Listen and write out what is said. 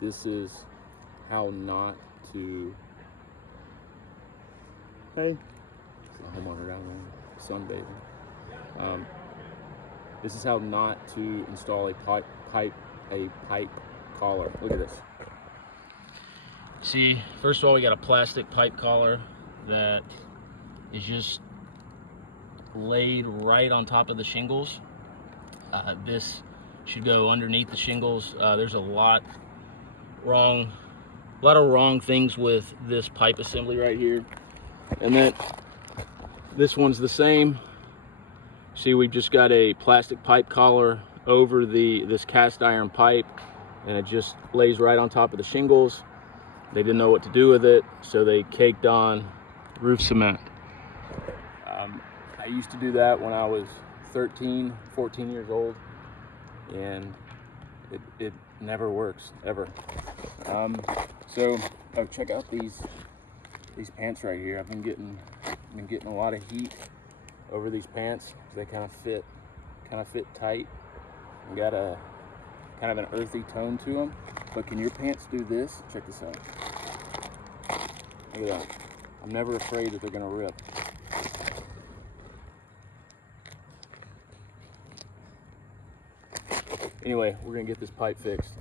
This is how not to, hey, it's a homeowner down there, sunbathing. This is how not to install a pipe collar. Look at this. See, first of all, we got a plastic pipe collar that is just laid right on top of the shingles. This should go underneath the shingles. There's a lot of wrong things with this pipe assembly right here, and then this one's the same. See, we've just got a plastic pipe collar over this cast iron pipe, and it just lays right on top of the shingles. They didn't know what to do with it, so they caked on roof cement. I used to do that when I was 13, 14 years old, and it never works, ever. So check out these pants right here. I've been getting a lot of heat over these pants because they kind of fit tight and got a kind of an earthy tone to them. But can your pants do this? Check this out. Look at that. I'm never afraid that they're gonna rip. Anyway, we're gonna get this pipe fixed.